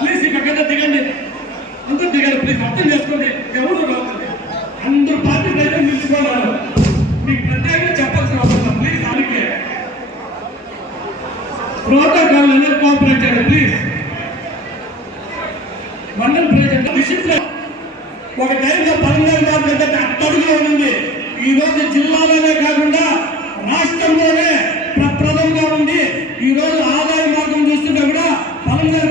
Please ఇక్కడ కింద దిగండి అందరూ దిగారు ప్లీజ్ చేసుకోండి ఎవరు రాకండి అందరూ పార్టీ ప్రజలు నిలుచుకోవాలి మీకు ప్రత్యేకంగా చెప్పాల్సిన అవసరం ప్లీజ్ అందుకే ప్రోటోకాల్ అనేది కోఆపరేట్ చేయండి ప్లీజ్ మండల్ ప్రెసిడెంట్ విషయంలో ఒక టైంలో పన్నెండు మార్కెట్ అట్టడుగులో ఉంది. ఈ రోజు జిల్లాలోనే కాకుండా రాష్ట్రంలోనే ప్రప్రదంగా ఉంది. ఈ రోజు ఆదాయ మార్గం చూస్తుంటే కూడా పలంగారు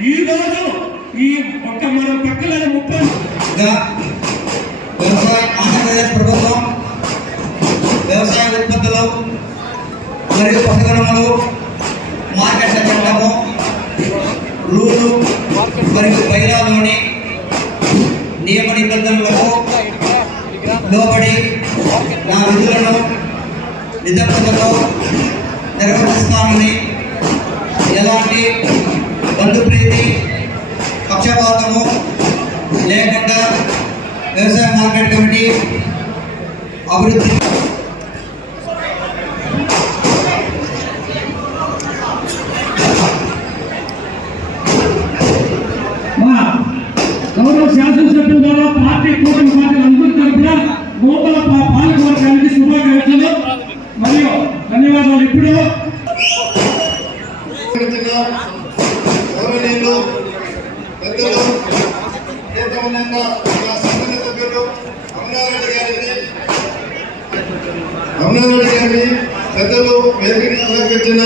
ఈ రోజు ఈ ఒక్క మన పక్కన ముప్పై వ్యవసాయ ఆంధ్రప్రదేశ్ ప్రభుత్వం వ్యవసాయ ఉత్పత్తులు మరియు పశుగణములు మార్కెట్ల చట్టము రూలు మరియు బైలాలోని నియమ నిబంధనలకు లోబడి నా విధులను నిజంతో నిర్వహిస్తానని ఎలాంటి బంధుప్రీతి పక్షపాతము లేకుండా వ్యవసాయ మార్కెట్ కమిటీ అభివృద్ధి మా గౌరవ శాసనసభ్యుల ద్వారా పార్టీ కూటమి పార్టీలు అందరి తరఫున నూతన పా- పాలకవర్గానికి శుభాకాంక్షలు మరియు ధన్యవాదాలు ఇప్పుడు గౌరవించిన పెద్దలు ప్రియతమనంగా నా సంఘ సభ్యులు అమరారెడ్డి గారిని అమరారెడ్డి గారిని పెద్దలు వేదికను అలంకరించిన